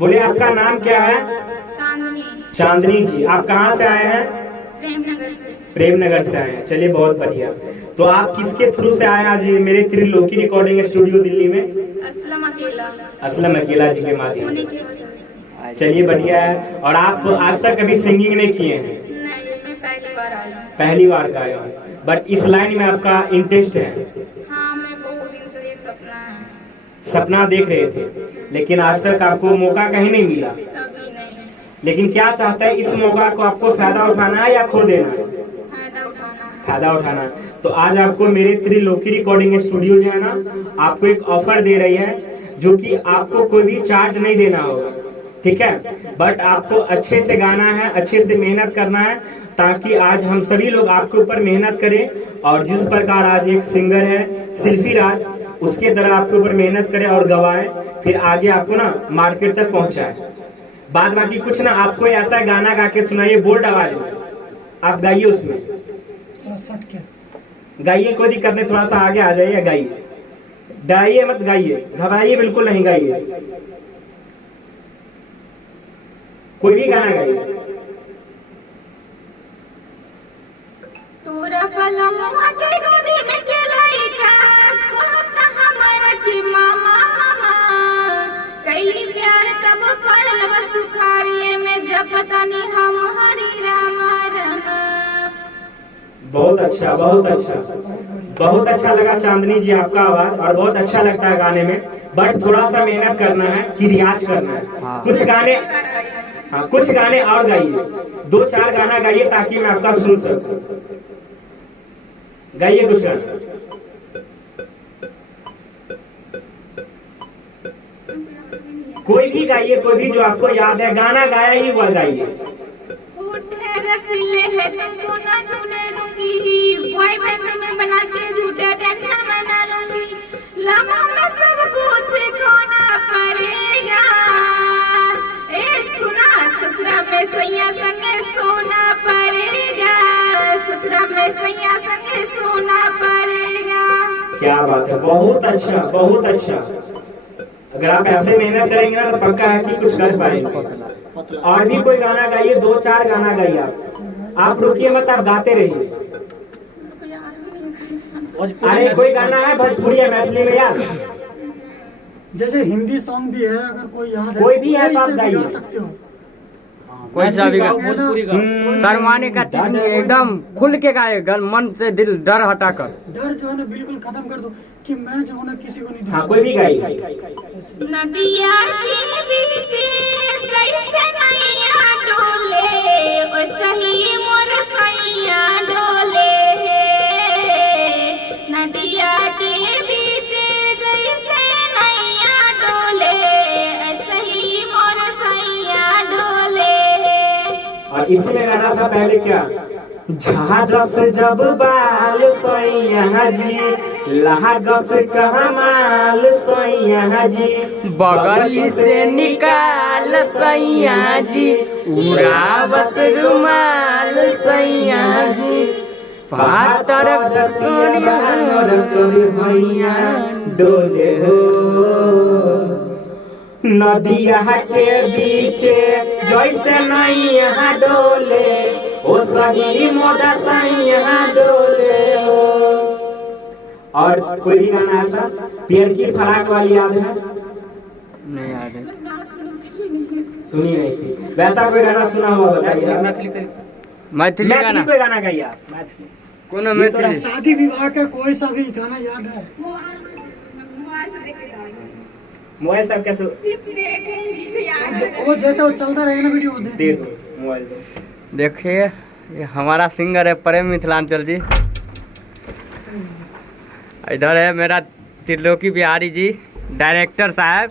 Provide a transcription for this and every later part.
बोले आपका नाम क्या है? चांदनी। चांदनी जी, आप कहाँ से आए हैं? प्रेमनगर से। प्रेमनगर से आए हैं, चलिए बहुत बढ़िया। तो आप किसके थ्रू से आए आज मेरे त्रिलोकी रिकॉर्डिंग स्टूडियो दिल्ली में? असलम अकेला। असलम अकेला जी के माध्यम उन्हीं से। की वजह से। चलिए बढ़िया है। और आप आज तक कभी सिंगिंग नहीं किए हैं? नहीं, मैं पहली बार आई हूँ। पहली बार गाए हो, बट इस लाइन में आपका इंटरेस्ट है? हाँ, मैं बहुत दिन से ये सपना है। सपना देख रहे थे, लेकिन आज तक आपको मौका कहीं नहीं मिला। कभी नहीं। लेकिन क्या चाहता है, इस मौका को आपको फायदा उठाना है या खो देना है? फायदा उठाना है। फायदा उठाना। तो आज आपको मेरे त्रिलोकी रिकॉर्डिंग स्टूडियो जो है ना, आपको एक ऑफर दे रही है, जो कि आपको कोई भी चार्ज नहीं देना होगा, ठीक है? बट आपको अच्छे से गाना है, अच्छे से मेहनत करना है, ताकि आज हम सभी लोग आपके ऊपर मेहनत करें। और जिस प्रकार आज एक सिंगर है शिल्पी राज, उसके तरह आपके ऊपर मेहनत करें और गवाए, फिर आगे आपको ना मार्केट तक पहुंचाए। बाद बाकी कुछ ना, आपको ऐसा गाना गा के सुनाइए बोल्ड आवाज में, आप गाइए, उसमें गाइए, कोई दिक्कत नहीं, थोड़ा सा आगे आ जाइए, गाइए, डराइए मत, गाइए, घबराइए बिल्कुल नहीं, गाइए, कोई भी गाना गाइए। तोरा पलमुआ के गोदी में के लइका कहता हमरा के मामा मामा, कैली प्यार तब पड़ल सुखारिये में, जब पता नहीं हम हरि राम रमा। बहुत अच्छा, बहुत अच्छा, बहुत अच्छा लगा चांदनी जी आपका आवाज, और बहुत अच्छा लगता है गाने में, बट थोड़ा सा मेहनत करना है कि रियाज करना है। कुछ गाने, हाँ कुछ गाने और गाइए, 2-4 गाना गाइए ताकि मैं आपका सुन सकूं। गाइए कुछ गाना। कोई भी गाइए, कोई भी जो आपको याद है, गाना गाया ही हुआ गाइए। उठे रसीले है तुमको ना छूने दूंगी, बॉयफ्रेंड में बना के झूठे टेंशन मना लूंगी, लम्हों में सब कुछ खोना पड़ेगा। ए सुना, ससुरा में सैया संगे सोना पड़ेगा, ससुरा में सैया संगे सोना पड़ेगा। क्या बात है, बहुत अच्छा, बहुत अच्छा। अगर आप ऐसे मेहनत करेंगे ना, तो पक्का है कि कुछ कर पाएंगे। और भी कोई गाना गाइए, 2-4 गाना गाइए आप रुकिए मत, आप गाते रहिए। अरे कोई गाना है भोजपुरी या मैथिली में यार? जैसे हिंदी सॉन्ग भी है, अगर कोई याद है कोई भी है तो आप गा गाइए। सकते हो। कोई सा भी भोजपुरी का शर्माने का चीज नहीं है, एकदम खुल के गाए, मन से दिल डर हटाकर। डर जो है ना बिल्कुल खत्म कर दो, कि मैं जो है ना किसी को नहीं हाँ कोई भी गाइए। नदिया के बीच जैसे नैया डोले, वैसे ही मोर सैया डोले। नदिया के बीच जैसे नैया डोले, ऐसे ही मोर सैया डोले। और इसमें गाना था पहले क्या, जहादस जब बाल सैया जी, लहागस कमाल सैया जी, बगल से निकाल सैया जी, उड़ावस रुमाल सैया जी, पातर भैया डोले हो। नदिया के बीच जैसे नैया डोले, ओ सही मोटा सैया डोले हो। और कोई भी गाना ऐसा, पियर की फराक वाली याद है? नहीं याद है। सुनी नहीं थी, वैसा कोई गाना सुना हुआ बताइए। मैथिली गाना, कोई गाना गाइए आप, मैथिली। कोनो मैथिली। शादी विवाह का कोई सा भी गाना याद है? मोबाइल सब कैसे वो जैसे वो चलता रहे ना वीडियो दे दो, मोबाइल दो। देखिए, ये हमारा सिंगर है प्रेम मिथिलांचल जी, इधर है मेरा त्रिलोकी बिहारी जी, डायरेक्टर साहब।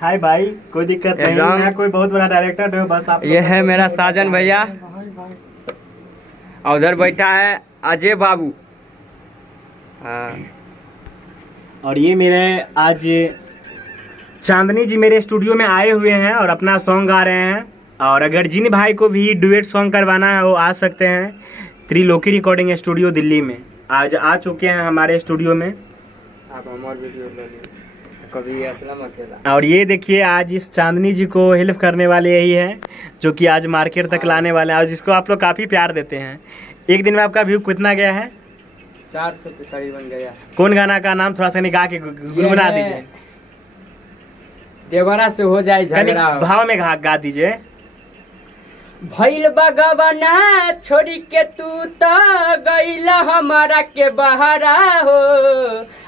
हाय भाई, कोई दिक्कत नहीं है, मैं कोई बहुत बड़ा डायरेक्टर हूँ, बस आप। ये है मेरा साजन भैया, और उधर बैठा है अजय बाबू। हाँ, और ये मेरे आज चांदनी जी मेरे स्टूडियो में आए हुए हैं और अपना सॉन्ग गा रहे हैं। और अगर जिन भाई को भी डुएट सॉन्ग करवाना है वो आ सकते हैं त्रिलोकी रिकॉर्डिंग स्टूडियो दिल्ली में। आज आ चुके हैं हमारे स्टूडियो में। आप हमारे वीडियो ले लीजिए। कभी असलम अकेला। और ये देखिए आज इस चांदनी जी को हेल्प करने वाले यही है जो कि आज मार्केट तक लाने वाले हैं और जिसको आप लोग काफ़ी प्यार देते हैं। एक दिन में आपका व्यू कितना गया है? 400 के करीबन गया। कौन गाना का नाम थोड़ा सा गा के गुनगुना दीजिए, देवरा से हो जाए कनी झगड़ा। भाव में गा दीजिए। भइल बगवना छोड़ी के तू तो गइल हमारा के बहरा हो,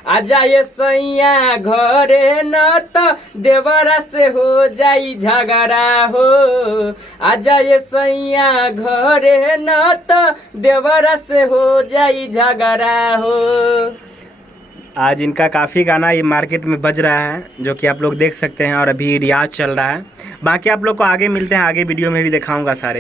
आ जाए सैया घरे न तो देवरा से हो जाई झगड़ा हो, आ जाए सैया घरे न तो देवरा से हो जाई झगड़ा हो। आज इनका काफ़ी गाना ये मार्केट में बज रहा है जो कि आप लोग देख सकते हैं और अभी रियाज चल रहा है। बाकी आप लोग को आगे मिलते हैं, आगे वीडियो में भी दिखाऊंगा सारे।